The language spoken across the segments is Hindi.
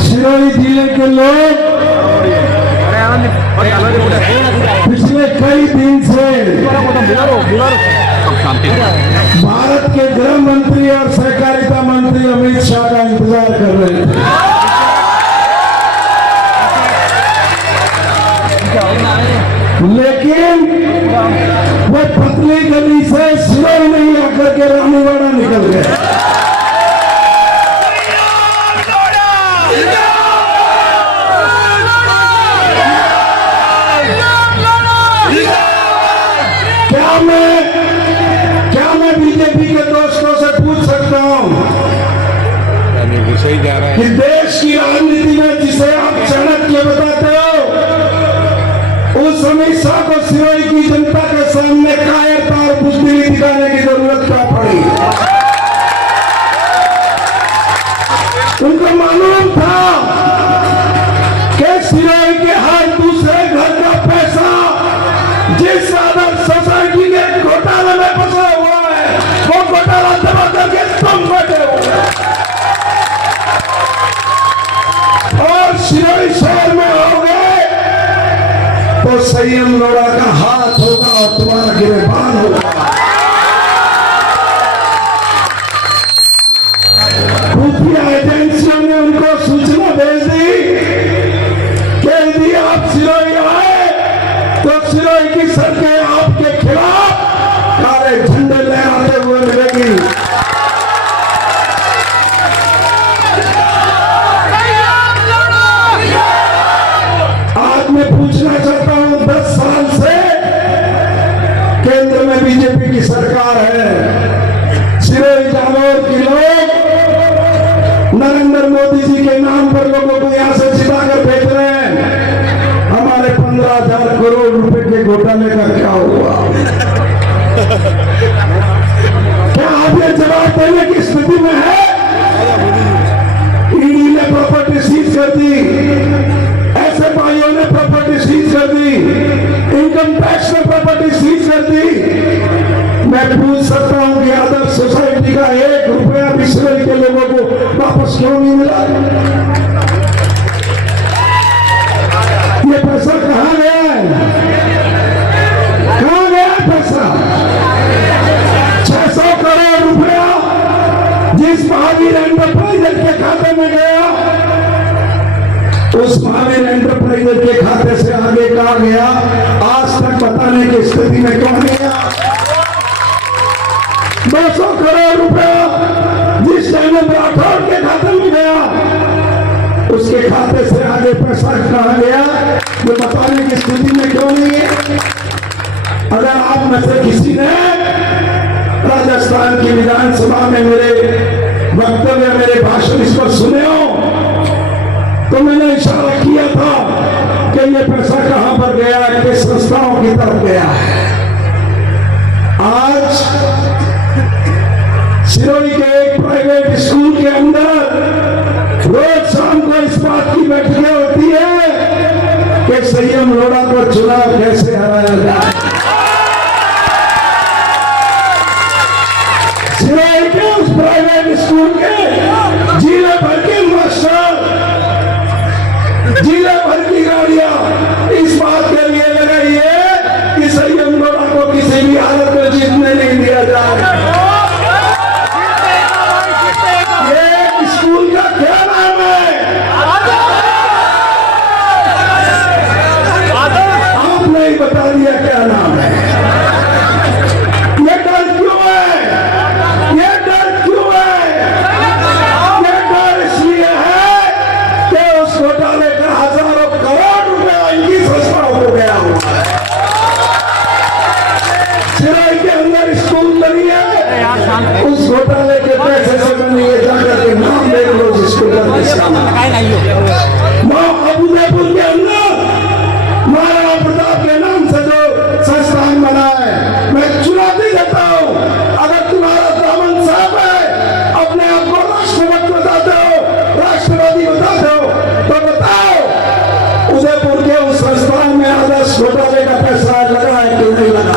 सिरोही जिले के लोग पिछले कई दिन से भारत के गृह मंत्री और सहकारिता मंत्री अमित शाह का इंतजार कर रहे थे। लेकिन वो पतली गली से सिरोही नहीं आकर के रानीवाड़ा निकल गए। क्या मैं बीजेपी के दोस्तों से पूछ सकता हूं कि देश की राजनीति में जिसे आप चाणक्य बताते हो, उस अमित शाह को सिरोही की जनता के सामने कायरता और बुजदिली दिखाने की जरूरत क्या पड़ी? उनको मालूम था कि सिरोही के हर दूसरे घर का पैसा जिस आदर्श सोसाइटी के घोटाले में फंसा हुआ है, वो घोटाला दबा करके तुम बैठे हो। और सिरोही शहर में हो गए तो संयम लोढ़ा का हाथ होगा और तुम्हारा गिरबान होगा। खुफिया एजेंसियों ने उनको सूचना भेज दी कि यदि आप सिरोही आए तो सिरोही की सड़कें आपके खिलाफ काले झंडे लहराते हुए मिलेगी। आज मैं पूछना चाहता हूं, 10 साल से केंद्र में बीजेपी की सरकार है। सिरोही जालौर के लोग नरेंद्र मोदी जी के नाम पर लोगों को यहां से जिताकर भेज रहे हैं। हमारे 15,000 करोड़ रुपए के घोटाले का क्या हुआ? क्या आप ये जवाब देने की स्थिति में है? ईडी ने प्रॉपर्टी सीज कर दी, ऐसे भाइयों ने प्रॉपर्टी सीज कर दी, इनकम टैक्स ने प्रॉपर्टी सीज कर दी। मैं पूछ सकता हूं कि आदर्श सोसाइटी का 1 रुपया भी सिरोही के लोगों को वापस क्यों नहीं मिला? ये पैसा कहां गया है? कहां गया पैसा? 600 करोड़ रुपया जिस महावीर एंटरप्राइजेज के खाते में गया, उस महावीर एंटरप्राइजेज के खाते से आगे कहा गया, आज तक बताने की स्थिति में कौन गया? 200 करोड़ रुपया जिस टाइम राठौर के खाते में गया, उसके खाते से आगे पैसा कहा गया, ये बताने की स्थिति में क्यों नहीं है? अगर आप में से किसी ने राजस्थान की विधानसभा में मेरे वक्तव्य, मेरे भाषण इस पर सुने हो, तो मैंने इशारा किया था कि ये पैसा कहां पर गया है, किस संस्थाओं की तरफ गया है। आज सिरोही के एक प्राइवेट स्कूल के अंदर रोज शाम को इस बात की बैठकें होती है कि संयम लोढ़ा को चुनाव कैसे हराया जाए। सिरोही के उस प्राइवेट स्कूल के जिले भर के मास्टर, जिले भर की गाड़ियां इस बात के लिए लगाई है कि संयम लोढ़ा को किसी भी हालत में जीतने नहीं दिया जाए। स्कूल का क्या नाम है? आपने ही बता दिया क्या नाम है। ये डर क्यों है? ये डर क्यों है? ये डर इसलिए है कि उस घोटाले का हजारों करोड़ रुपया इनकी संस्थाओं को गया हुआ है। सिरोही के अंदर स्कूल बनी है, उस घोटाले के पैसे से बनी है। जाकर के नाम देख लो जिसको अबूजयपुर के अंदर महाराणा प्रताप के नाम से जो संस्थान बना है, मैं चुनौती देता हूं, अगर तुम्हारा ब्राह्मण साहब है, अपने आप को राष्ट्रभक्त बताते हो, राष्ट्रवादी बताते हो, तो बताओ उदयपुर के उस संस्थान में आदर्श घोटाले का पैसा लगा है कि नहीं लगा?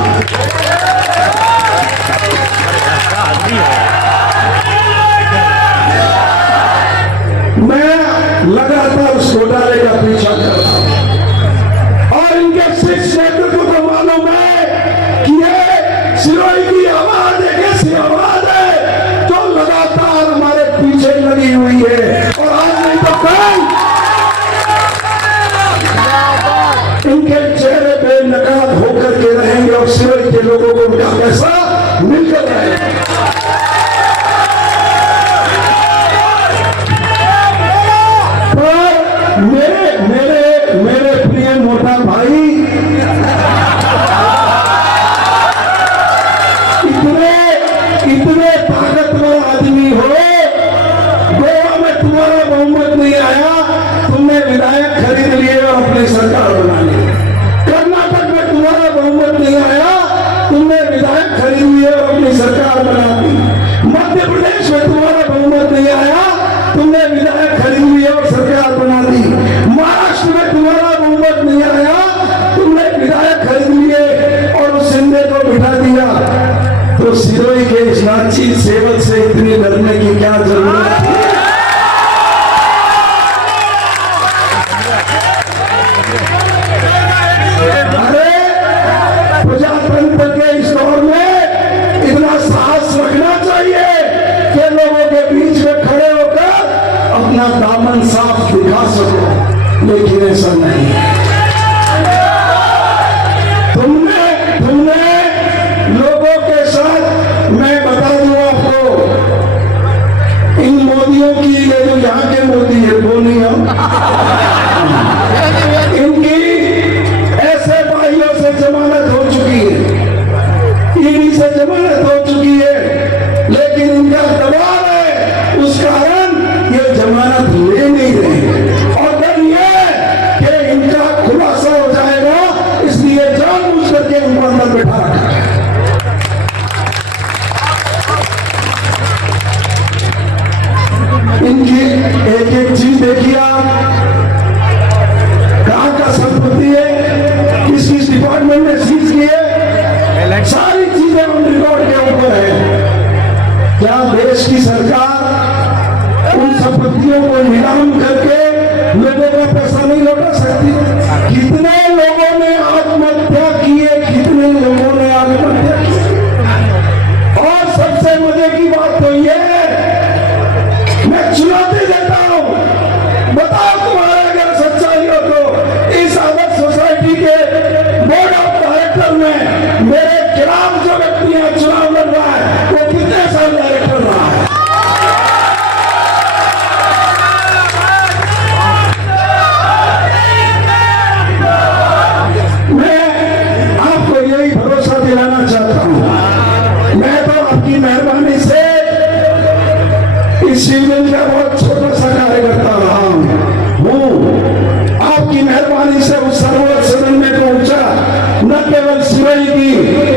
ताकतवर आदमी हो, गोवा में तुम्हारा बहुमत नहीं आया, तुमने विधायक खरीद लिए और अपनी सरकार बना ली। कर्नाटक में तुम्हारा बहुमत नहीं आया, तुमने विधायक खरीद लिए और अपनी सरकार बना दी। मध्य प्रदेश में तुम्हारा बहुमत नहीं आया, तुमने विधायक खरीद लिए और सरकार बना दी। महाराष्ट्र में तुम्हारा बहुमत नहीं आया, तुमने विधायक खरीद लिए और उस शिंदे को बिठा दिया। तो सिरोही के इस लालची सेवक से इतनी डरने की क्या जरूरत है? अरे प्रजातंत्र के इस दौर में इतना साहस रखना चाहिए कि लोगों के बीच में खड़े होकर अपना दामन साफ दिखा सको, लेकिन ऐसा नहीं है। तुमने लोगों के साथ, मैं बता दूं आपको, इन मोदियों की, ये जो यहाँ के मोदी है वो नहीं हो, इनकी ऐसे भाइयों से जमानत हो चुकी है, ईडी से जमानत हो चुकी है, लेकिन इनका दबाव है, उस कारण ये जमानत ले नहीं रहे। और डर ये कि इनका खुलासा हो जाएगा, इसलिए जानबूझ करके उनको अंदर बैठा रखा है। इनकी एक एक चीज देखिए आप, कहाँ का संपत्ति है, किस किस डिपार्टमेंट ने सीज की है, सारी चीजें उन रिकॉर्ड के ऊपर है। क्या देश की सरकार उन संपत्तियों को नीलाम करके लोगों का पैसा नहीं लौटा सकती? कितने लोगों ने आत्महत्या की है, कितने लोगों ने आत्महत्या की। और सबसे मजे की बात तो ये, मैं चुनौती देता हूं, बताओ तुम्हारे अगर सच्चाई हो तो इस आदर्श सोसाइटी के बोर्ड ऑफ डायरेक्टर में मेरे खिलाफ जो व्यक्ति यहाँ चुनाव लड़ रहा है वो कितने साल डायरेक्टर रहा है? मैं आपको यही भरोसा दिलाना चाहता हूं, मैं तो आपकी मेहरबानी से इस शिवलिंग का बहुत छोटा सा कार्यकर्ता रहा हूं। आपकी मेहरबानी से उस सर्वोच्च सदन में पहुंचा, न केवल सिरोही की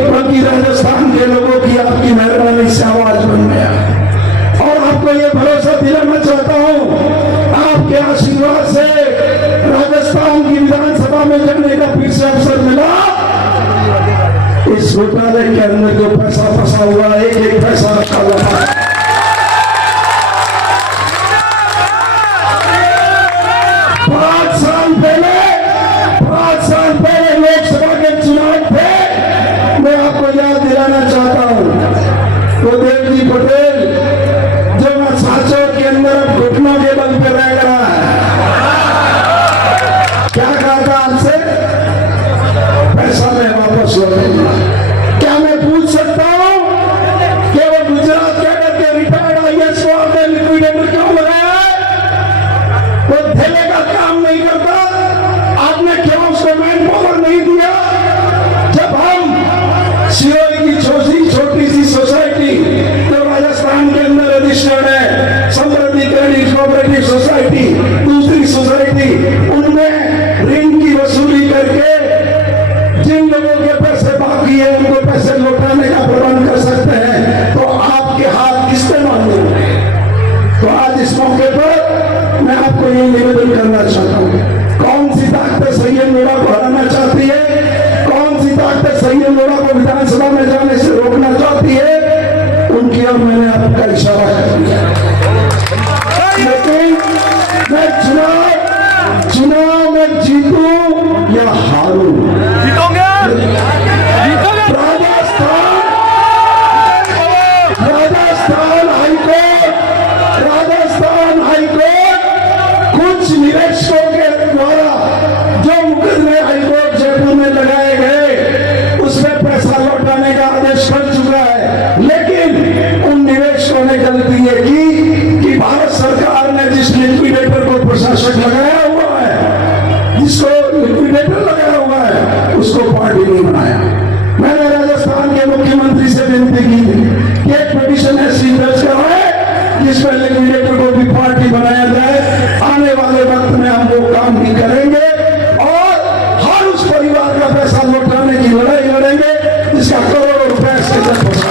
बल्कि राजस्थान के लोगों की आपकी मेहरबानी से आवाज बन गया। और आपको यह भरोसा दिलाना चाहता हूं, आपके आशीर्वाद से राजस्थान की विधानसभा में जाने का फिर से अवसर मिला। इस घोटाले के अंदर जो पैसा फंसा हुआ, एक एक पैसा रखा हुआ, तो देवजी पटेल जो सांचौर के अंदर घुटनों के बल पे रह रहा है, क्या कहा था आपसे? पैसा मैं वापस लौटूंगा। क्या मैं पूछ सकता हूं कि वो गुजरात कैडर के रिटायर्ड आईएएस को आपने लिक्विडेटर क्यों बनाया है? वो ठेले का काम नहीं करता, आपने क्यों उसको मैन पावर नहीं दिया? जब हम सिरोही की छोटी सी सोसाइटी तो राजस्थान के अंदर अधिष्ठान है, समृद्धिकरण कोऑपरेटिव सोसाइटी, दूसरी सोसाइटी, उनमें ऋण की वसूली करके जिन लोगों के पैसे बाकी है उनको पैसे लौटाने का प्रबंध कर सकते हैं। तो आपके हाथ किसने मांगे? तो आज इस मौके पर मैं आपको ये निवेदन करना चाहता हूँ, कौन सी ताकत संयम लोढ़ा को हराना चाहती है, कौन सी ताकत संयम लोढ़ा को विधानसभा में जाने से रोकना चाहती है, उनकी ओर मैंने आपका इशारा कर दिया। लेकिन मैं चुनाव में जीतूं या हारूं, राजस्थान हाईकोर्ट कुछ निवेशकों के द्वारा जो मुकदमे हाईकोर्ट जयपुर में लगाए गए उसमें पैसा लौटाने का आदेश कर चुका है। लेकिन उन निवेशकों ने गलती ये की कि भारत सरकार ने जिस लिक्विडेटर को प्रशासक लगाया हुआ है, जिसको लिक्विडेटर लगाया हुआ है, जिसमें लिक्विडेटर को भी पार्टी बनाया जाए। आने वाले वक्त में हम वो काम भी करेंगे और हर उस परिवार का पैसा लौटाने की लड़ाई लड़ेंगे जिसका करोड़ों रुपए से जब होगा।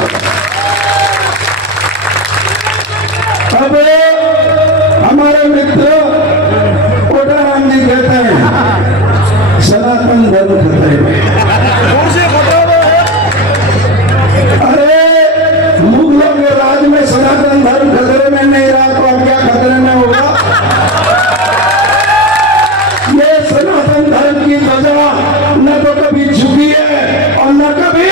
अब हमारे मित्र कोटाराम जी कहते हैं सनातन धर्म खतरे में। अरे मुगलों के राज में सनातन धर्म खतरे में नहीं रहा तो अब क्या खतरे में होगा? ये सनातन धर्म की ध्वजा न तो कभी झुकी है और न कभी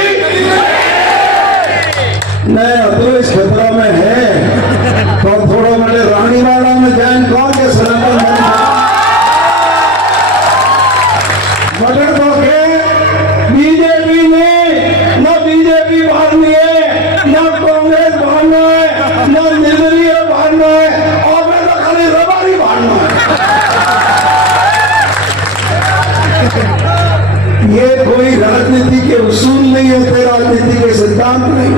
नहीं, तो इस खतरा में है तो थोड़ा बड़े रानीवाड़ा में जैन कौन के सनातन धर्म बटन तो के बीजेपी ने न बीजेपी भागनी है न कांग्रेस भागना है न निर्दलीय भागना है और मैं तो खाली रबारी भागना है। ये कोई राजनीति के उसूल नहीं होते, राजनीति के सिद्धांत नहीं।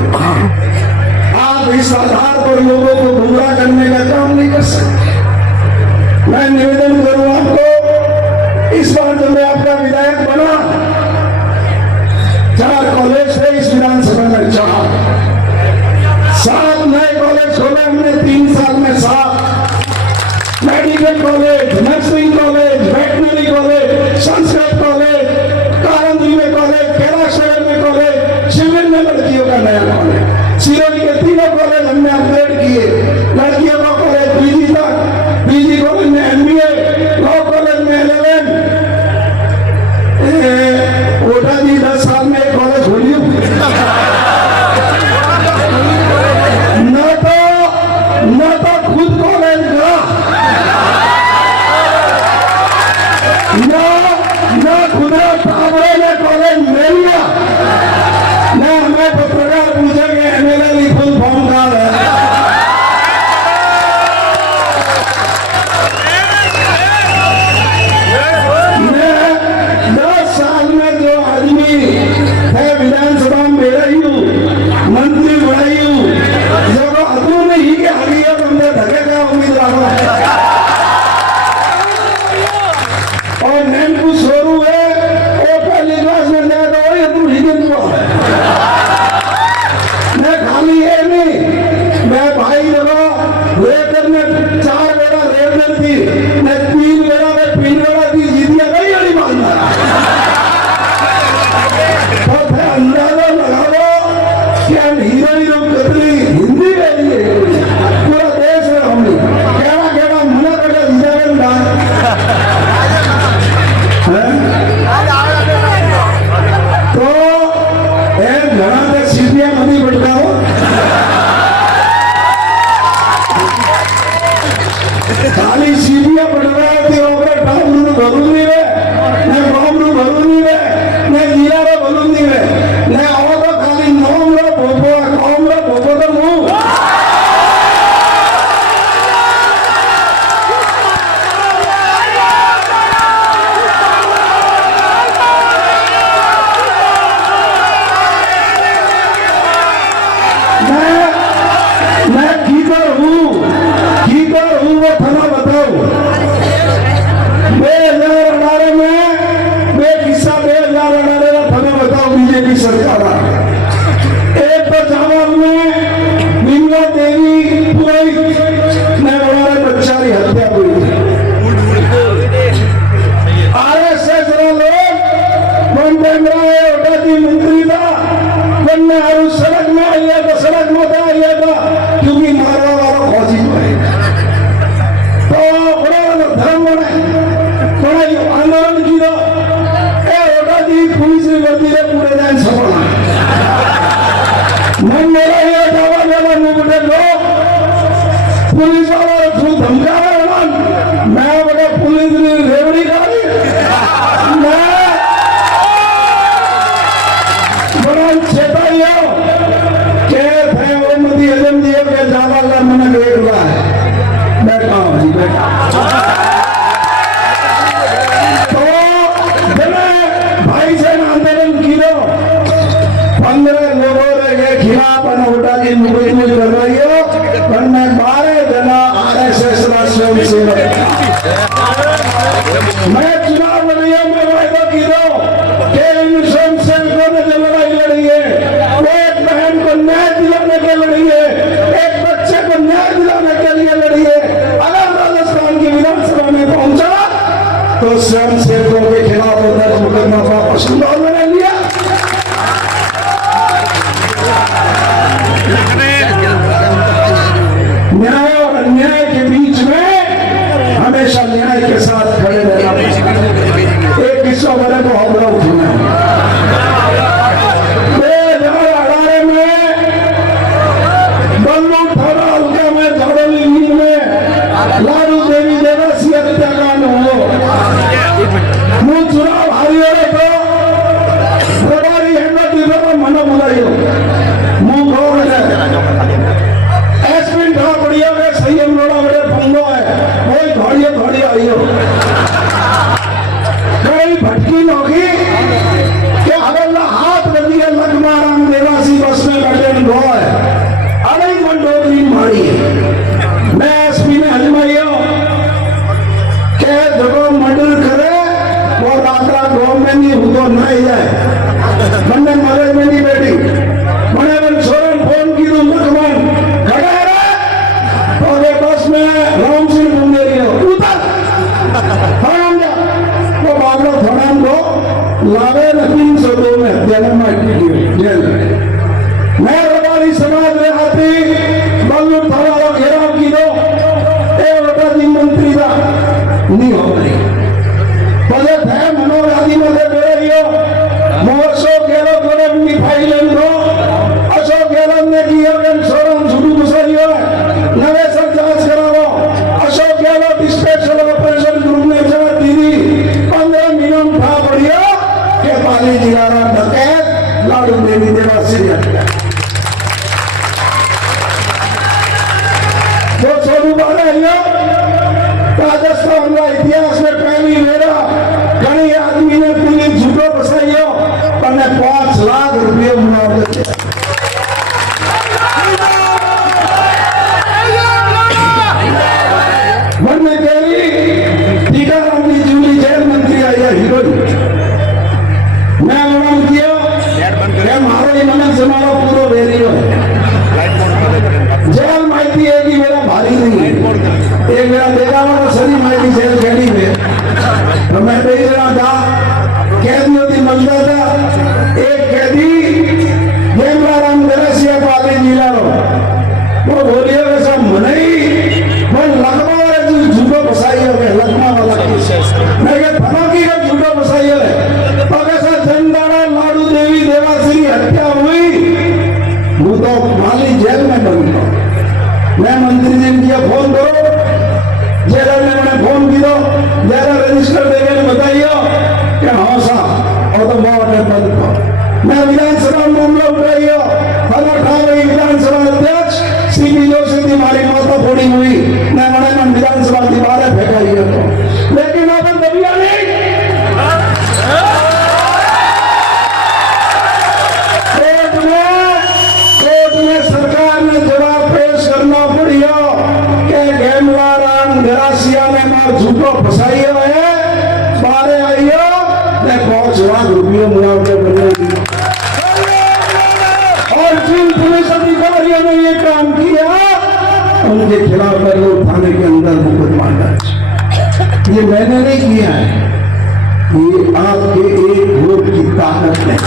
आप इस आधार पर लोगों को गुमराह करने का काम नहीं कर सकते। मैं निवेदन करूं आपको, इस बार जब मैं आपका विधायक बना 4 कॉलेज थे इस विधानसभा में, 7 नए कॉलेज खोले हमने 3 साल में, 7 medical college, nursing college, veterinary college, Sanskrit college, कारंदी में कॉलेज, कैलाशनगर में कॉलेज, शिविर में लड़कियों का नया कॉलेज, सिरोही के 3 कॉलेज हमने अपग्रेड किए। लड़कियों का कॉलेज पीजी तक, पीजी कॉलेज में एमबीए, लॉ कॉलेज में LLM। कोटा जी 10 साल में एक कॉलेज खोली न तो खुद कॉलेज का न खुदा टावरे ने कॉलेज ले लिया न हमें पत्रकार पूछेंगे MLA फुल फॉर्म का है। मैं 10 साल में जो आदमी है विधानसभा में रही हूँ, मंत्री बनाई हूँ, जब अतुल नहीं के आगे बंदे धकेगा उम्मीदवार और नैनकू सोरू है वो पहली क्लास में जाए तो वही अतुल ही दिन हुआ। मैं खाली ये नहीं, मैं भाई लगा रेडर में 4 बेड़ा रेडर थी, मैं 3 बेड़ा में पिंडरा की जीतिया नहीं अड़ी मानना। तो फिर अंदाजा लगा लो कि हम हीरो कतरी हिंदी में लिए पूरा देश में हमने केड़ा मना कर तो घना तक सीढ़ियां मनी बटकाओ खाली सीढ़ियां बटकाती टाउन भरूनी वे न गाँव भरूनी वे न जिला भरूनी वे न आओ तो खाली नौम भोपो कौम भोपो तो मुंह वो थाना बताओ। 2018 में वे किस्सा 2018 का थाना बताओ बीजेपी सरकार। एक तो जामल में मीना देवी पुराई ने हमारे बच्चा की हत्या हुई थी। RSS लोग ओटा जी मंत्री था, बनने सड़क में आइए तो सड़क में आइए था क्योंकि मारवा वाला फौजी धर्म आंदोलन की ओटा जी पुलिस वर्दी पूरे दिन सफल मन मेरा ये दावा वाला मुझे लोग पुलिस वाला तू धमका मैं बड़ा पुलिस ने रेवड़ी डाली मैं बड़ा चेताई के थे वो मदी अजम दिए के जावा का मन देख रहा है बैठा हूँ जी बैठा तो भाई से आंदोलन की 15 लोगों के खिलाफ ओटा की मुकदमे कर रही हो पर मैं 12 दो ए बेटा जी मंत्री का नहीं हो रही पहले थे मनोवादी में दे रही हो अशोक गहलोत ने अपनी फाइल लो अशोक गहलोत ने किया कि सोरम झूठू घुसाई हो नवे सब जांच कराओ Ashok Gehlot special operation group ने जगह दी 15 मिनट था बढ़िया के पाली जिला डकैत लाडू देवी देवासी जो सोनू बाला राजस्थान का इतिहास में पहली मेरा घनी आदमी ने पुलिस झूठो फसाइयो और 5 लाख रुपये मुआवजे बनने के लिए टीकाराम की जूली जेल मंत्री आई हीरोइन मैं मनन किया मारो ये मनन से मारो पूरा वेरियो है जेल माहिती है कि मेरा भारी नहीं है एक मेरा देखा हुआ सरी माहिती जेल कैदी में तो मैं देख रहा था कैदियों की मंजिल था एक कैदी हेमराम गरसिया पाली जिला वो बोलिए वैसा मनई वो लगवा वाले झूठो फसाई हो गए लगमा वाला मैं क्या धमकी का झूठो फसाई है तो कैसा जनदाना लाडू देवी देवासी हत्या हुई वो तो माली जेल में बन गया मैं मंत्री जी किया फोन करो जेलर ने मैंने फोन किया जेलर रजिस्टर देके बताइयो कि हाँ साहब और तो बहुत है पद पर मैं विधानसभा मामला उठाइयो हर ठावे विधानसभा अध्यक्ष सीपी जोशी तुम्हारी माता फोड़ी हुई मैं मैंने विधानसभा दीवारें फेंकाई तो लेकिन अपन दबिया नहीं कोर्ट में सरकार ने जवाब पेश करना पड़ियो कि हेमराम गरासिया ने मार झूठो फसाइयो है बारे आइयो ने 5 लाख रुपये मुआवजे बनेगी और जिन पुलिस अधिकारियों ने ये काम किया उनके खिलाफ लोग थाने के अंदर मुकदमा दर्ज ये मैंने नहीं किया है ये आपके एक वोट की ताकत है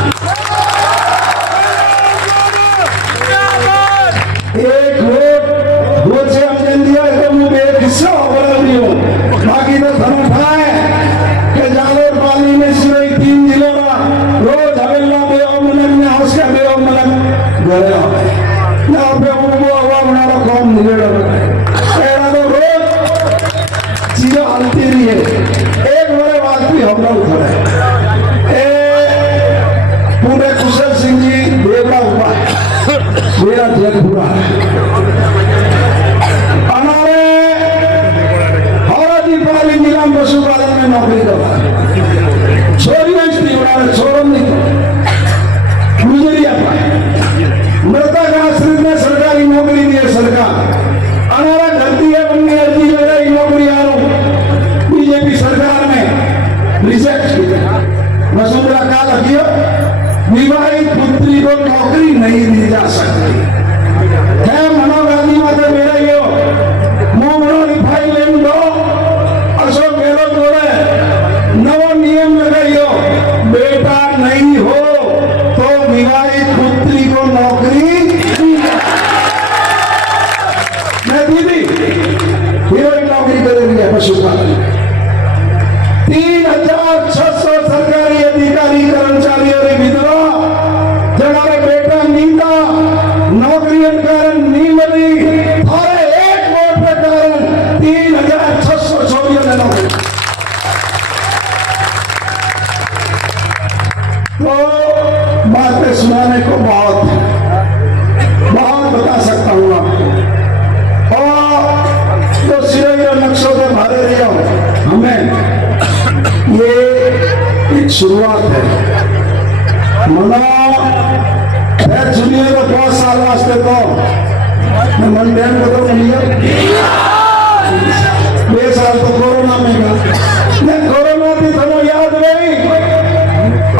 एक वोट से हम जन दिया तो मुझे एक हिस्सा बना दियो बाकी तो धन उठाए कि जालोर पाली में सिर्फ 3 जिलों का रोज हवेला में और मलक में हाउस का में और मलक गया ना पे उनको हवा बना रहा कौन निकल रहा तो रोज चीजें हलती रही है एक बड़े बात भी हमला उठा है पूरे कुशल सिंह जी देवरा हुआ मेरा जेल पूरा हमारे हौरा दीपावली जिला पशुपालन में नौकरी करता छोरी नहीं उड़ा छोड़म नहीं गुजरिया पाए मृतक आश्रित में सरकारी नौकरी दी है सरकार हमारा धरती है बनने अर्जी लगाई नौकरी आ रहा बीजेपी सरकार में रिजेक्ट किया वसुंधरा काल किया विवाहित पुत्री को नौकरी नहीं दी जा सकती है मनोवादी माता मेरा यो मोमनो रिफाई लेन दो अशोक गहलोत बोले नवा नियम लगाइयो बेटा नहीं हो तो विवाहित पुत्री को नौकरी मैं दीदी हीरोइन नौकरी करेंगे पशुपालन 3600 सरकारी अधिकारी कर्मचारी और विधवा जनारे बेटा नीता नौकरी कारण नहीं मिली और एक वोट के कारण 3600 छोरियों ने नौकरी तो बातें सुनाने को बहुत बता सकता हूँ आपको और तो सिरे नक्शों के भरे रही हो हमें ये एक शुरुआत है मना है सुनिए तो 5 साल वास्ते तो मैं मंडेन को तो मिलिए 2 साल तो कोरोना में मैं कोरोना थी तो याद रही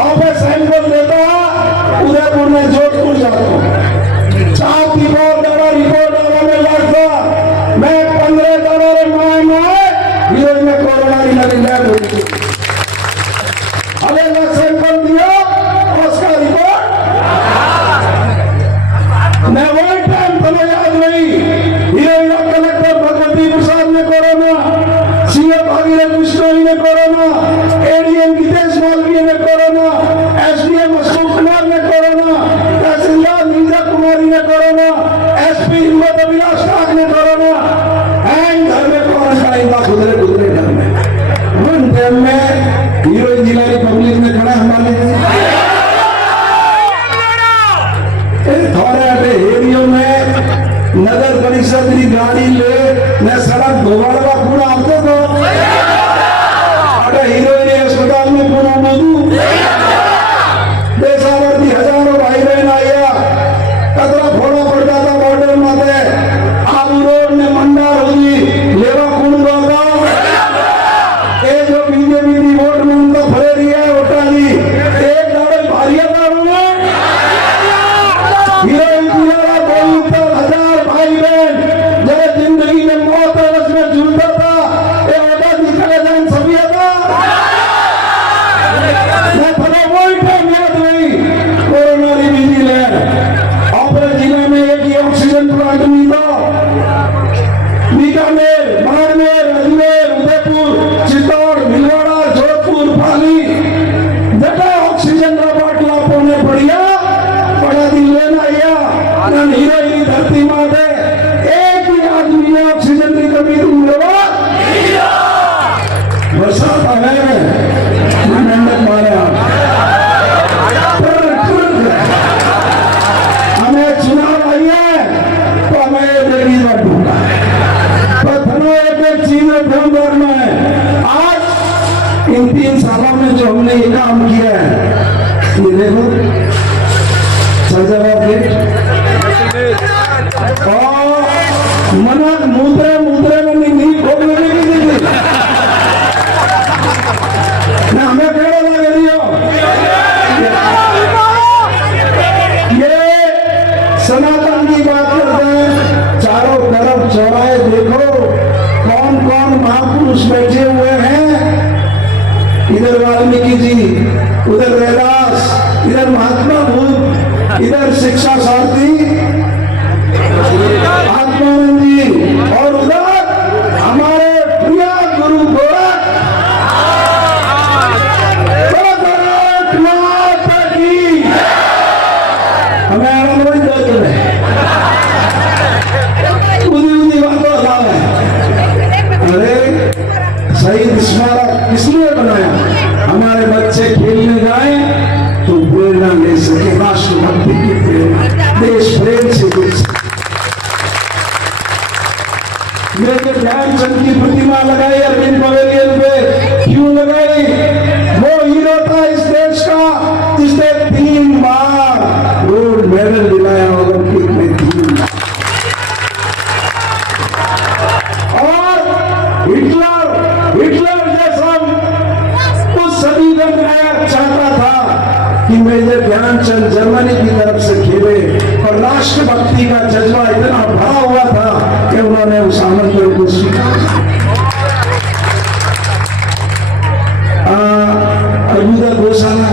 अब सैंपल देता उदयपुर में जोधपुर जाता 4 रिपोर्ट में लगता मैं 15 डॉलर माए में कोरोना की लगी अरे मैं सैंपल दिया उसका रिपोर्ट मैं वही टाइम तुम्हें याद नहीं ये कलेक्टर गाड़ी ले न सड़क धोवाड़वा कूड़ा आपते तो अरे हीरोइन अस्पताल में कूड़ा मौजू देशावरती हजारों भाई बहन आया कतरा फोड़ा पड़ता था बॉर्डर माते आबू रोड ने मंडार हुई लेवा कूड़ होगा ये जो बीजेपी की वोट में उनका फले रिया है वोटा जी एक दाड़े भारिया दाड़ों में हीरोइन पूरा बोलता हजार भाई बहन जब जिंदगी में मौत है उसमें झूठा था ये वोटा निकले जान सभी था मैं फला वही टाइम याद हुई कोरोना री बिजी ले अपने जिले में एक ही ऑक्सीजन प्लांट नहीं था बीकानेर बाड़मेर अजमेर उदयपुर चित्तौड़ भीलवाड़ा जोधपुर पाली जगह ऑक्सीजन का बाटला पौने पड़िया बड़ा दिन लेना या नन हीरो ही धरती माते एक भी आदमी ने ऑक्सीजन की कमी तुम लेवा बरसात आ गए नंदन मारे हमें चुनाव आई है तो हमें देवी का ढूंढा तो धनो एक चीज में ध्यान रखना है आज इन 3 सालों में जो हमने ये काम किया है ये देखो और मनक मुद्रे मुद्रे में नहीं खोलने की थी ना हमें केड़ा लगे दियो ये सनातन की बात करते हैं चारों तरफ चौराहे देखो कौन कौन महापुरुष बैठे हुए हैं इधर वाल्मीकि जी उधर रैदास इधर महात्मा बुद्ध इधर शिक्षा सारथी आत्मानंद जी और उधर हमारे प्रिय गुरु गोरख की हमें आनंद देते हैं उदी बातों अरे शहीद स्मारक इसलिए बनाया हमारे बच्चे खेलने जाए तो प्रेरणा ले सके राष्ट्रभक्ति की प्रेरणा देश प्रेम से जुड़ सके मेरे ध्यानचंद की प्रतिमा लगाई अरविंद पवेलियन पे क्यों लगाई वो हीरो था इस देश का जिसने 3 बार गोल्ड मेडल दिलाया ओलंपिक में 3 बार और हिटलर जैसा उस सदी का नायक चाहता था कि मेजर ध्यानचंद जर्मनी की तरफ से खेले और राष्ट्रभक्ति का जज्बा इतना भरा हुआ था कि उन्होंने उस आमंत्रण को स्वीकार अरविंद गोशाला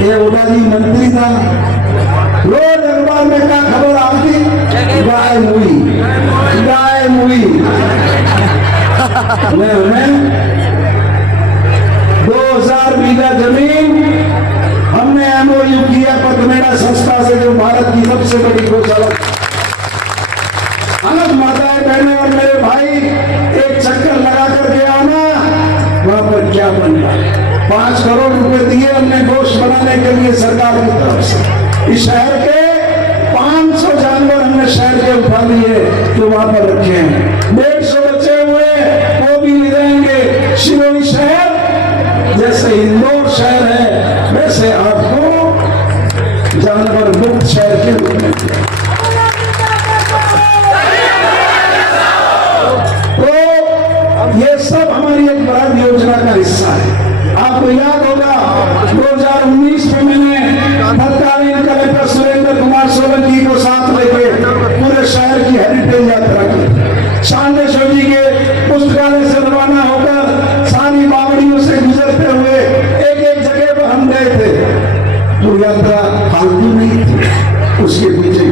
ये ओडा जी मंत्री था रोज अखबार में क्या खबर आती गाय मुई हमें 2000 बीघा जमीन हमने एमओयू किया पद्मेड़ा संस्था से जो भारत की सबसे बड़ी गौशाला अलग माताएं बहनें और मेरे भाई एक चक्कर लगा करके आना वहां पर क्या बन रहा 5 करोड़ रुपए दिए हमने गोश्त बनाने के लिए सरकार की तरफ से इस शहर के 500 जानवर हमने शहर के उठा लिए जो वहां पर रखे हैं 150 बचे हुए वो भी ले जाएंगे शिरोई शहर जैसे इंदौर शहर है वैसे आपको जानवर मुक्त शहर के रूप में तो ये सब हमारी एक बड़ा योजना का हिस्सा है आपको याद होगा 2019 में मैंने तत्कालीन कलेक्टर सुरेंद्र कुमार सोलंकी को साथ लेके पूरे शहर की हेरिटेज यात्रा की शांतेश्वर जी के पुस्तकालय से रवाना होकर सारी बावड़ियों से गुजरते हुए एक जगह पर हम गए थे वो यात्रा फालतू नहीं थी उसके पीछे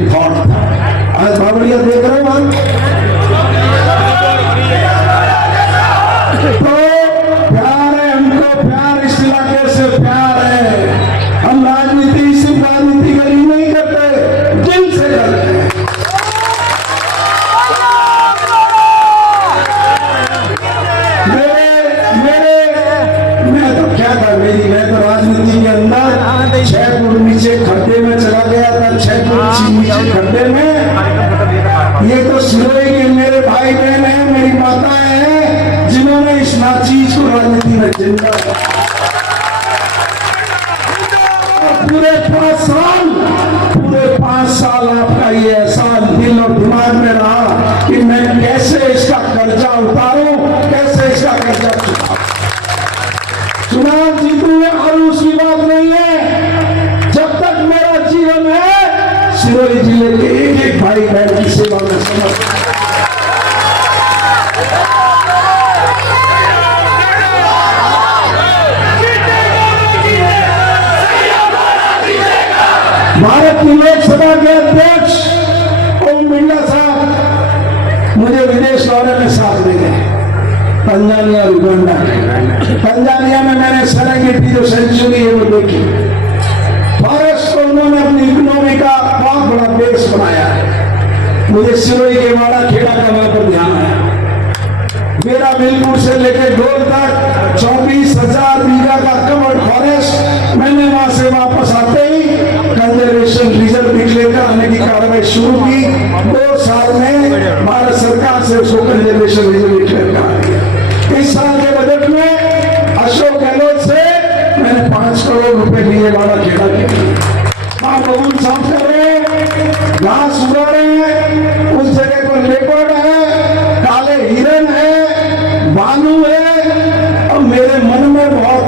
माताएं हैं जिन्होंने इस नाचीज को राजनीति में जिंदा पूरे 5 साल आपका ये ऐसा दिल और दिमाग में रहा कि मैं कैसे इसका कर्जा उतारूं, कैसे इसका कर्जा चुकाऊं। चुनाव जीतूंगा और उसकी बात नहीं है, जब तक मेरा जीवन है सिरोही जिले के एक एक भाई बहन की सेवा में समर्पित। भारत की लोकसभा के अध्यक्ष ओम बिरला साहब मुझे विदेश दौरे में साथ ले गए, तंजानिया और युगांडा। तंजानिया में मैंने सेरेंगेटी जो सेंचुरी है वो देखी। फॉरेस्ट को उन्होंने अपनी इकोनॉमी का बहुत बड़ा बेस बनाया है। मुझे सिरोही के वाड़ा खेड़ा का वहां पर ध्यान है। मेरा बिल्कुल से लेकर डोल तक 24,000 बीघा का कवर्ड फॉरेस्ट मैंने वहां से वापस आते ही कंजर्वेशन रिजर्व लेकर आने की कार्रवाई शुरू की। 2 साल में भारत सरकार से उसको कंजर्वेशन रिजर्व डिक्लेयर करा। इस साल के बजट में अशोक गहलोत से मैंने 5 करोड़ रुपए लिए वाला खेड़ा के। वहां लोग साफ कर रहे हैं, घास उगा रहे हैं, उस जगह पर लेपर्ड है, काले हिरन है, बालू है। और मेरे मन में बहुत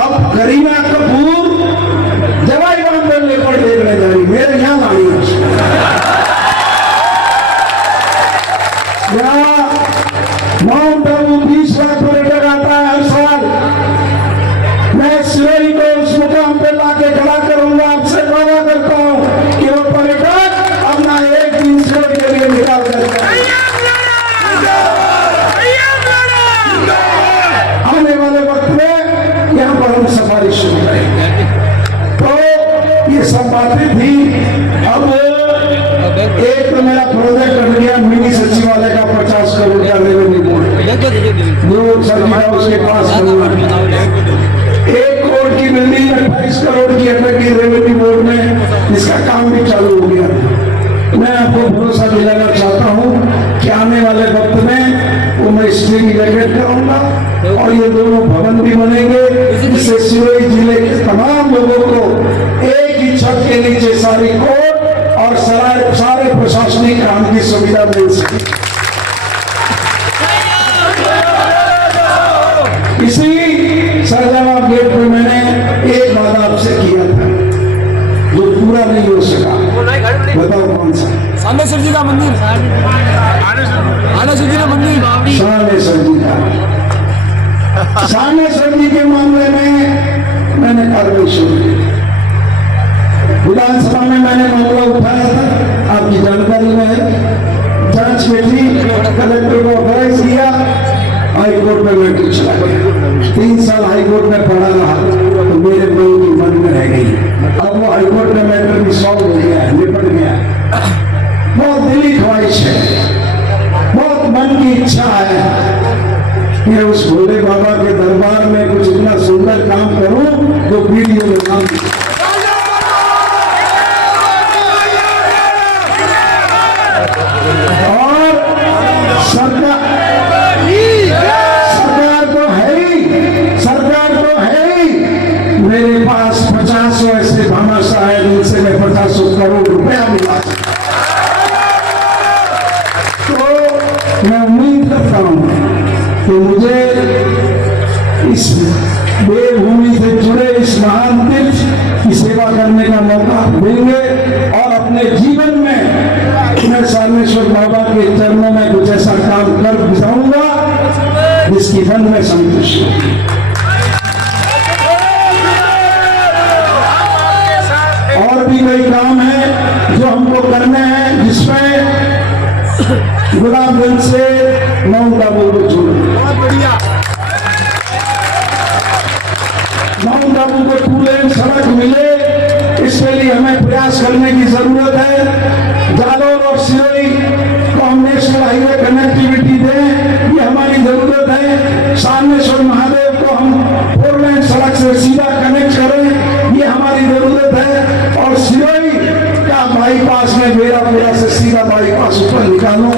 अब करीना कपूर जवाई बांध पर लेपर्ड देखने जा रही, मेरे यहां आई माउंट आबू 20 लाख पर्यटक आता है हर साल। मैं सिरोही को उस मुकाम पे लाके खड़ा करूंगा। आपसे वादा करता हूं कि वो पर्यटक अपना एक दिन सिरोही के लिए निकाल करता है। आने वाले वक्त में यहाँ पर हम सफारी शुरू करेंगे। तो ये सब बातें थी। अब एक तो मेरा प्रोजेक्ट बन गया मिनी सचिवालय का 50 करोड़ का रेवेन्यू बोर्ड उसके पास 1 करोड़ की बिल्डिंग 28 करोड़ की अटकी रेवेन्यू बोर्ड में इसका काम भी चालू हो गया। मैं आपको भरोसा दिलाना चाहता हूं कि आने वाले वक्त में वो मैं स्ट्रीम इलेक्ट्रेट करूंगा और ये दोनों भवन भी बनेंगे, जिससे सिरोही जिले के तमाम लोगों को एक ही छत के नीचे सारी कोर्ट और सारे प्रशासनिक काम की सुविधा मिल सके। इसी सरजवाब गेट पर मैंने एक वादा आपसे किया था जो पूरा नहीं हो सका। बताओ कौन सा? सानेश्वर जी का मंदिर, सानेश्वर जी का मंदिर, सानेश्वर जी का। सानेश्वर जी के मामले में मैंने कार्रवाई शुरू की। विधानसभा में मैंने मामला उठाया था, आपकी जानकारी में है। जांच में थी, कलेक्टर को ऑथराइज किया, हाईकोर्ट में मैटर चला गया। 3 साल हाईकोर्ट में पड़ा रहा तो मेरे मन में रह गई। अब वो हाईकोर्ट में मैटर भी सॉल्व हो गया है, निपट गया। बहुत दिली ख्वाहिश है, बहुत मन की इच्छा है कि उस भोले बाबा के दरबार में कुछ इतना सुंदर काम करूं जो वीडियो में नाम। और सरकार तो है ही। मेरे पास 50 ऐसे भामाशाह है जिनसे मैं 50 करोड़ रुपया मिला। तो मैं उम्मीद करता हूं कि मुझे इस देवभूमि से जुड़े इस महान तीर्थ की सेवा करने का मौका देंगे और अपने जीवन में मैं सानेश्वर बाबा के चरणों में कुछ ऐसा काम कर गुजारूंगा जिसकी मन में संतुष्टि होगी। और भी कई काम है जो हमको करने हैं, जिसमें गुलाबगंज से माउंट आबू को जोड़ना। माउंट आबू को 2 लेन सड़क मिले, इसके लिए हमें प्रयास करने की जरूरत है। जालौर और सिरोही को हम नेशनल हाईवे कनेक्टिविटी दें, ये हमारी जरूरत है। सामनेश्वर महादेव को हम 4 लेन सड़क से सीधा कनेक्ट करें, ये हमारी जरूरत है। और सिरोही का बाईपास बाईपास में बेरापुरा से सीधा बाईपास ऊपर निकालो,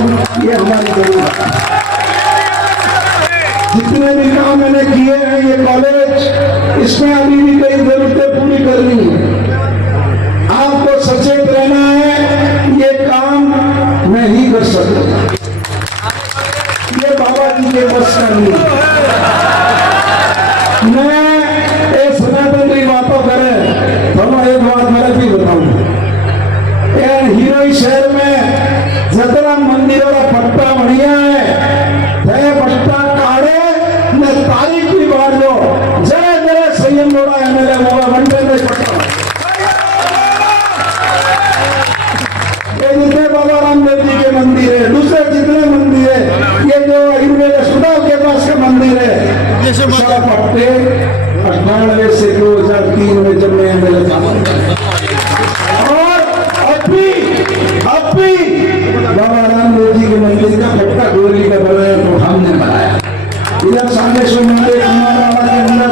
ये हमारी जरूरत है। जितने भी काम मैंने किए हैं ये कॉलेज, इसमें अभी भी कई जरूरतें पूरी करनी है। आपको सचेत रहना है, ये काम मैं ही कर सकूंगा, ये बाबा जी के बस का नहीं। मैं एक सनातन की बातों करें तो मैं एक बात मैं भी बताऊं, हीरोई शहर में जतरा मंदिरों का पट्टा बढ़िया है, पट्टा काढ़े न तारीख की बात लो, जरा जरा संयम लोड़ा एमएलए होगा घंटे में पट्टा। ये जितने बाबा रामदेव जी के मंदिर है, दूसरे जितने मंदिर है, ये जो आयुर्वेद सुधार के पास का मंदिर है, सब पट्टे 98 से 2003 में जब मैं एमएलए था। अब भी बाबा रामदेव जी के मंदिर का पट्टा डोरी का बनाया तो हमने बनाया। इधर सामनेश्वर महादेव हमारा के अंदर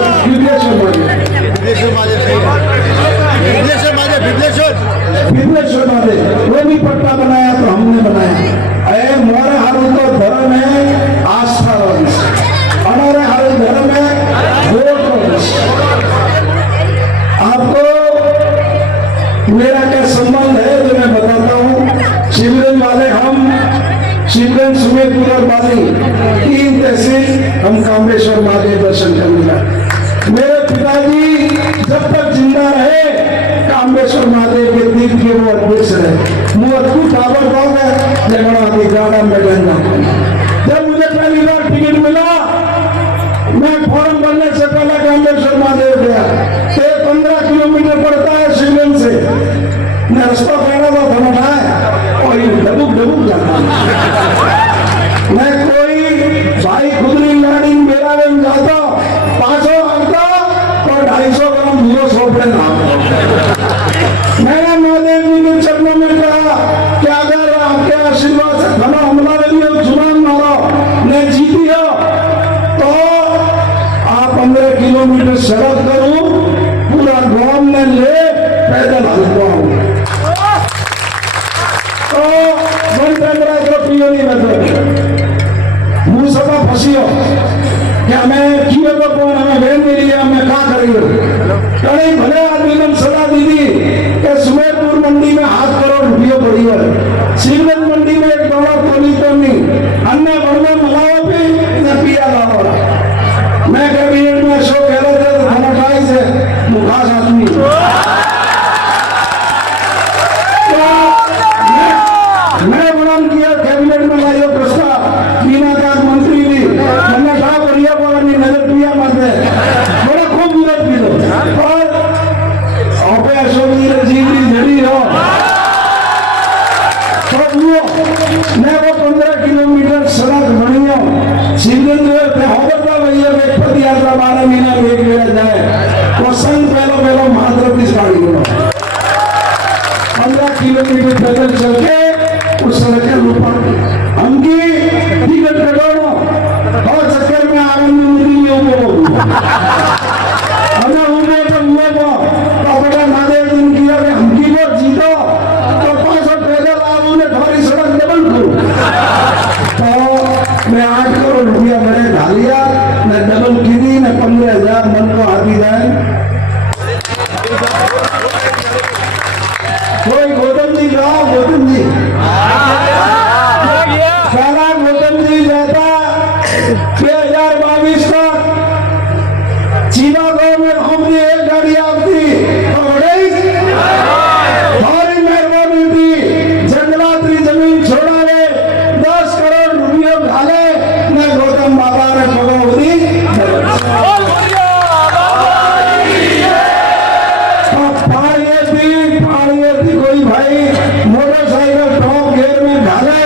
विघ्नेश्वर महादेव वो भी पट्टा बनाया तो हमने बनाया। अरे हमारे हाल तो धर्म है आस्था और हमारे हाल धर्म है वोट और। आपको मेरा क्या संबंध है जो मैं बताता हूँ। शिवगंज वाले हम, शिवगंज सुमेरपुर और बाली 3 तहसील हम कामेश्वर महादेव दर्शन करने गए। मेरे पिताजी जब तक जिंदा रहे कामेश्वर महादेव के दीप के वो अध्यक्ष रहे। मुझे अद्भुत ताबड़तोड़ है जगड़ा गार्डन में गंगा। जब मुझे पहली बार टिकट मिला, मैं फॉर्म भरने से पहले कामेश्वर महादेव गया। 15 किलोमीटर पड़ता है शिवगंज से। मैं रास्ता पहना था धमटा है और डबुक डबुक जाता। मैं कोई भाई खुदरी गाड़ी मेरा में जाता 500 आता और 250 ग्राम धूलो सौंपे ना। मैंने महादेव जी के चरणों में कहा कि अगर आपके आशीर्वाद से धमा हमला नहीं चुनाव मारो मैं जीती हो तो आप 15 किलोमीटर सड़क करूं, पूरा गांव में ले पैदल हलवाऊं तो 15 पियो नहीं बचो मुंह सफा फंसियो क्या मैं किए तो कौन हमें बहन मिली है हमें क्या करियो। कहीं भले आदमी ने सलाह दी थी कि सुमेरपुर मंडी में 7 करोड़ रुपये पड़ी है, शिवगंज मंडी में 1 करोड़ तोली तो नहीं अन्य बढ़िया मिलाओ भी न पिया लाओ। मैं कैबिनेट में शो कह रहे थे तो धमकाई से मुखास आदमी मैं बुलान किया कैबिनेट में लाइयो प्रस्ताव बिना का मंत्री भी मैंने कहा बढ़िया बोला नहीं नजर पिया मत है बड़ा खूब विरोध भी दो और ऑपे अशोक जी की जड़ी हो तो वो मैं वो 15 किलोमीटर सड़क बनी हो शिवगंज में होगा भैया पद यात्रा 12 महीना में एक बेला जाए वो संग पहलो महाद्रव की गाड़ी बनो 15 किलोमीटर पैदल चल के उस सड़क के ऊपर हमकी टिकट कटोड़ो और चक्कर में आनंद मिली हमें उम्मीद तो हुए तो बड़ा महादेव दिन किया कि हमकी को जीतो तो 500 पैदल आप उन्हें थोड़ी सड़क डबल करो तो मैं 8 करोड़ रुपया मैंने ढालिया न डबल गिरी न 15,000 मन को हाथी जाए। कोई गौतम जी जाओ गौतम जी सारा गौतम जी जाता 2022 तक चीना गांव में हमने एक गाड़ी आपकी हमारी मेहरबानी थी जंगलात्री जमीन छोड़ा ले 10 करोड़ रुपये डाले न गौतम बाबा ने भगवती कोई भाई मोटरसाइकिल टॉप गियर में डाले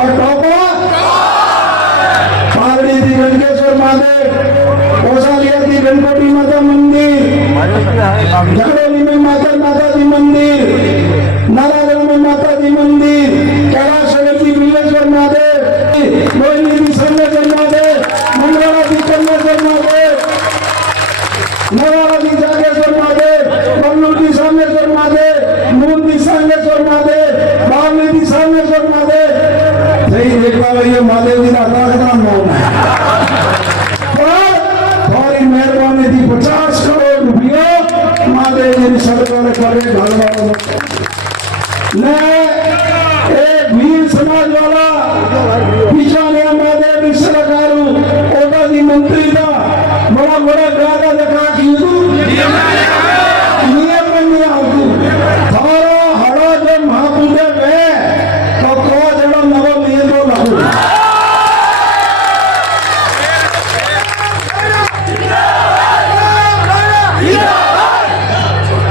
और टॉपो पागड़ी थी गणकेश्वर महादेव ओसालिया थी गणपति माता मंदिर झगड़ोली में माता जी मंदिर नारायण में माता जी मंदिर कैलाश थी बिल्लेश्वर महादेव मोहिनी थी सोमेश्वर महादेव मंगला थी चंद्रेश्वर महादेव नवाला थी जागेश्वर महादेव बल्लू थी सोमेश्वर महादेव मूल थी संगेश्वर महादेव रामेश्वर महादेव सही देखा ये महादेव जी का दाखला मौन है और मेहरबानी थी 50 करोड़ रुपया महादेव जी सरकार करे घर वालों ने एक वीर समाज वाला पिछला गया महादेव जी सरकार ओटा जी मंत्री था बड़ा बड़ा गादा देखा कि नियम में नहीं आती थारा हड़ा जब महापूजा गए तो कौ जड़ा नवल नियम तो लागू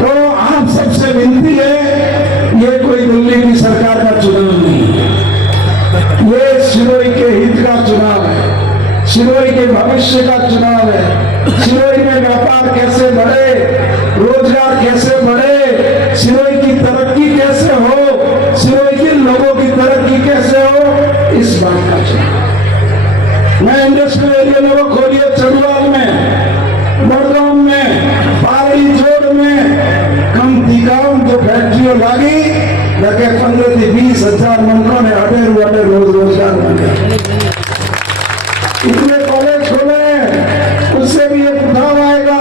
तो आप सबसे विनती है ये कोई दिल्ली की सरकार का चुनाव नहीं ये सिरोही के हित का चुनाव है सिरोही के भविष्य का चुनाव है सिरोही में व्यापार कैसे बढ़े रोजगार कैसे बढ़े सिरोही की तरक्की कैसे हो सिरोही के लोगों की तरक्की कैसे हो इस बात का चुनाव मैं इंडस्ट्रियल एरिया लोगों खोलिए चंडवाल में बड़गांव में पारी जोड़ में कम दिगाम जो फैक्ट्रियों लागी लगे 15 से 20 हजार मनों ने अडेर रोजगार बने इतने कॉलेज खोले उससे भी एक उठाव आएगा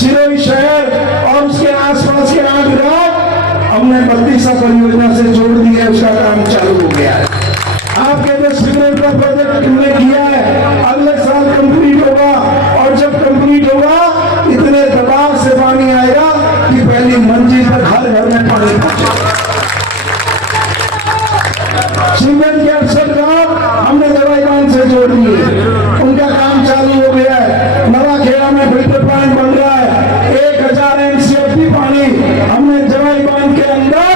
सिरोही शहर और उसके आसपास के 8 गांव हमने बत्तीसा परियोजना से जोड़ दिया उसका काम चालू हो गया है आपके जो सीवरेज का प्रोजेक्ट हमने किया है अगले साल कंप्लीट होगा और जब कंप्लीट होगा इतने दबाव से पानी आएगा कि पहली मंजिल पर हर घर में पानी पहुंचेगा सीमेंट के 68 गांव हमने दवाई बांध से जोड़ दिए उनका काम चालू हो गया है नवा खेड़ा में फिल्टर प्लांट बन रहा है 1000 MCFD पानी हमने दवाई बांध के अंदर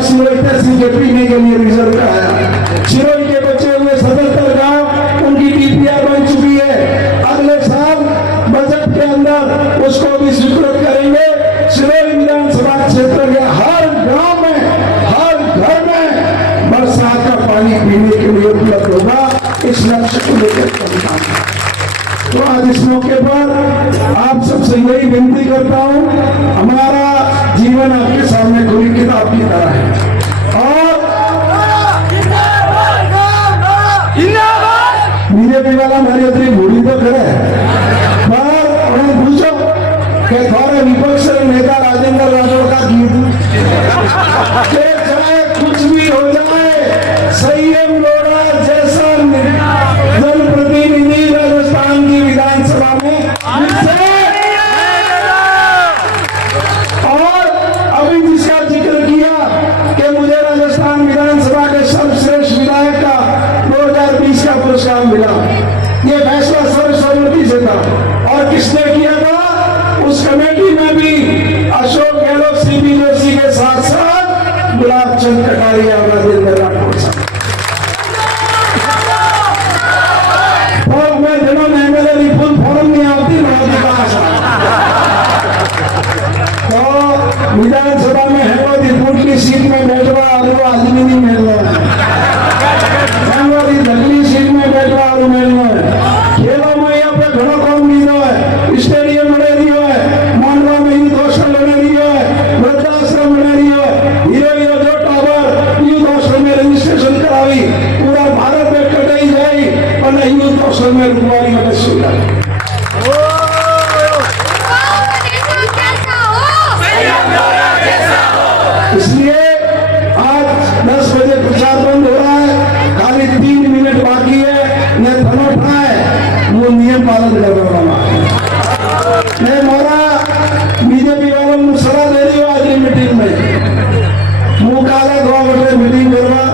सिरोही तहसील के पीने के लिए रिजर्व कराया सिरोही के बचे हुए 77 गांव उनकी DPR बन चुकी है अगले साल बजट के अंदर उसको भी स्वीकृत करेंगे सिरोही विधानसभा क्षेत्र के हर गांव में हर घर में बरसात का पानी पीने के लिए उपलब्ध होगा इस लक्ष्य को लेकर काम तो आज इस मौके पर आप सबसे यही विनती करता हूं हमारा जीवन आपके सामने खुली किताब की तरह है और बीजेपी वाला मेरी अपनी बूढ़ी तो करे पर उन्हें पूछो कि थोड़े विपक्ष नेता राजेंद्र राठौड़ का गीत चाहे कुछ भी हो जाए संयम लोड़ा जैसा जनप्रतिनिधि राजस्थान की विधानसभा में और अभी जिसका जिक्र किया कि मुझे राजस्थान विधानसभा के सर्वश्रेष्ठ विधायक का 2020 का पुरस्कार मिला ये फैसला सर्वसम्मति से था और किसने किया था उस कमेटी में भी अशोक गहलोत सीबी जोशी के साथ साथ गुलाब चंद कटारिया राजेंद्र राठौड़ साहब और मैं दिनों में मेरे फुल फॉर्म नहीं आती तो विधानसभा में हेमोदी की सीट में बैठवा आदमी नहीं मिल रहा हेमोदी दगली सीट में बैठवा मिल रहा है खेलों में यहाँ पे घणो काम नहीं रहा है स्टेडियम बने रही है मांडवा में यूथ हॉस्टल बने रही है वृद्धाश्रम बने रही है हीरो जो टावर यूथ हॉस्टल में रजिस्ट्रेशन करावी पूरा भारत में कटाई जाए और यूथ हॉस्टल में रुकवाई में सुविधा इसलिए आज 10 बजे प्रचार बंद हो रहा है खाली 3 मिनट बाकी है मैं धन उठाए वो नियम पालन कर रहा हूँ मैं मोरा बीजेपी वालों को सलाह दे रही हूँ आज की मीटिंग में मुंह काला 2 बजे मीटिंग करवा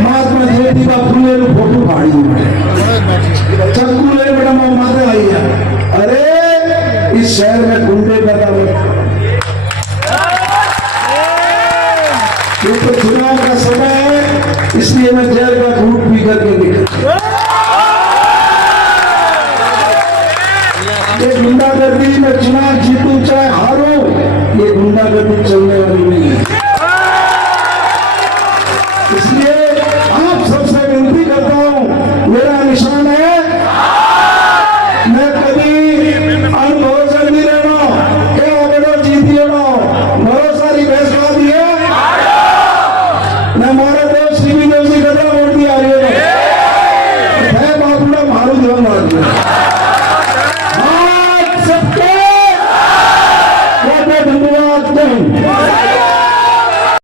महात्मा ज्योतिबा फुले फोटो फाड़ी चक्कू ले बेटा माते आई है अरे इस शहर में गुंडे पैदा हुए ये तो चुनाव का समय है इसलिए मैं जेल का घूट पी करके निकल ये गुंडागर्दी में चुनाव जीतूं चाहे हारूं ये गुंडागर्दी चलने वाली नहीं है